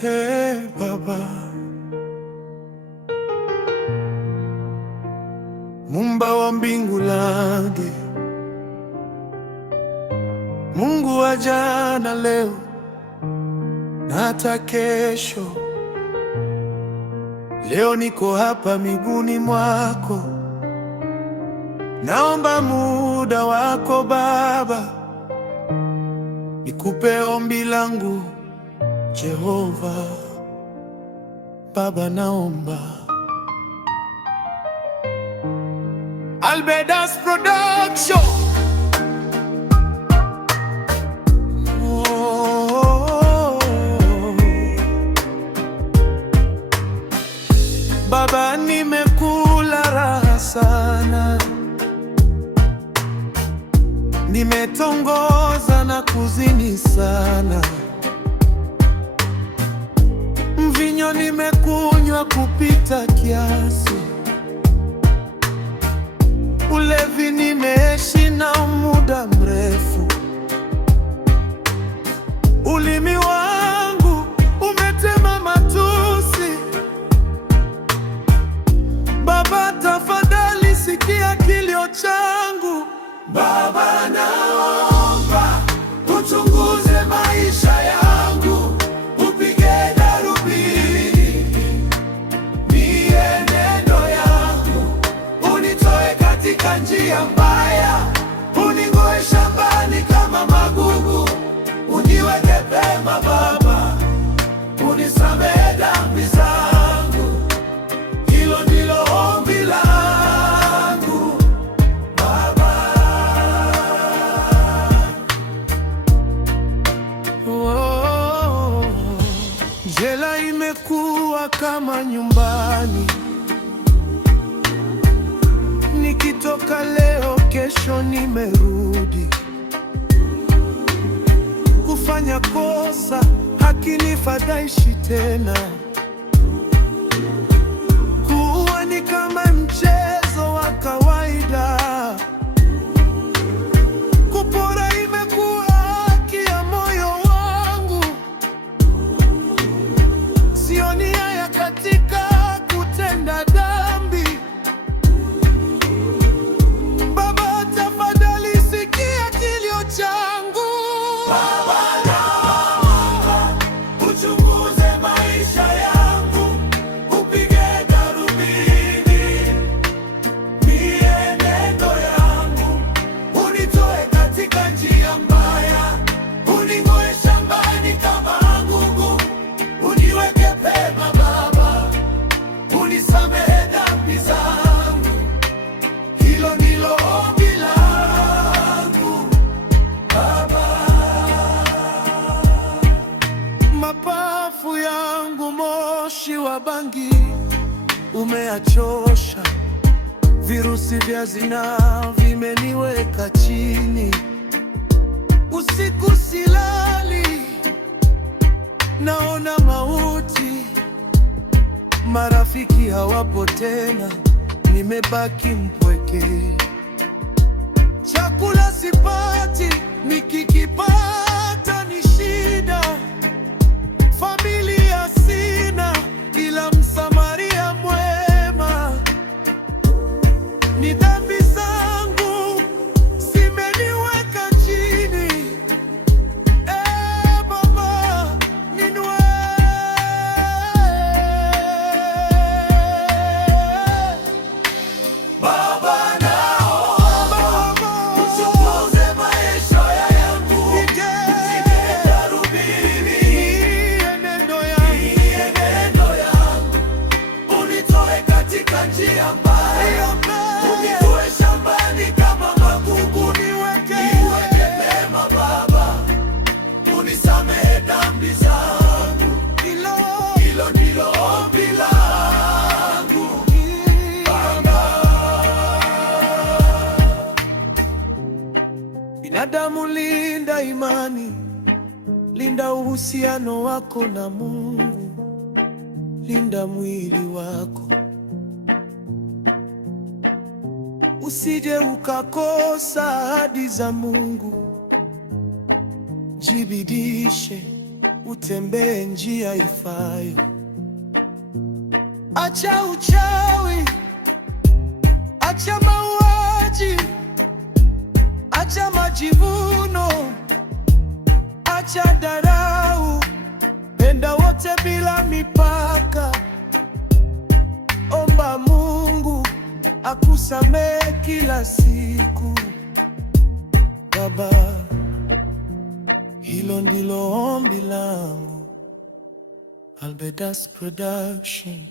Hey Baba, Muumba wa mbingu lange, Mungu wa jana, leo na hata kesho. Leo niko hapa miguuni mwako, naomba muda wako Baba, nikupe ombi langu Jehova. Baba, naomba Albedas Production. Baba, nimekula raha sana, nimetongoza na kuzini sana, mvinyo nimekunywa kupita kiasi, ulevi nimeishi na muda mrefu, ulimi wangu umetema matusi. Baba, tafadhali sikia kilio changu. Baba, naomba uchunguze maisha yangu, upige darubini mienendo yangu, unitoe katika njia mbaya, uning'oe shambani kama magugu, uniweke pema Baba, unisamehe dhambi zangu. Hilo ndilo ombi langu Baba. Oh, jela imekuwa kama nyumbani, nikitoka leo kesho nimerudi. Kufanya kosa hakinifadhaishi tena, kuwa ni kama mchezo wa kawaida, kupora imekuwa haki ya moyo wangu. Sioni haya katika kutenda dhambi. Baba, tafadhali sikia kilio changu. Baba, naomba uchunguze maisha yangu, upige darubini mienendo yangu, unitoe katika njia mbaya, uning'oe shambani kama magugu, uniweke pema Baba, unisamehe dhambi zangu. Hilo ndilo ombi langu Baba. Mapafu yangu moshi wa bangi umeachosha, virusi vya zinaa vimeniweka chini. Usiku silali, naona mauti, marafiki hawapo tena, nimebaki mpweke. Chakula sipati, nikikipata ni shida. Familia sina, ila msamaria mwema. Ni dhambi zangu zimeniweka chini. Baba, ninue. Baba, naomba uchunguze maisha yangu, upige darubini mienendo yangu, unitoe katika njia mbaya, uning'oe shambani kama magugu, niweke pema Baba, unisamehe dhambi zangu. Hilo ndilo ombi langu Baba. Binadamu, linda imani, linda uhusiano wako na Mungu, linda mwili wako, usije ukakosa ahadi za Mungu. jibidishe, utembee njia ifayo. Acha uchawi, acha mauaji, acha majivuno, acha dharau, penda wote bila mipaka. Omba Mungu akusamehe kila siku. Baba, hilo ndilo ombi langu. Albedas Production.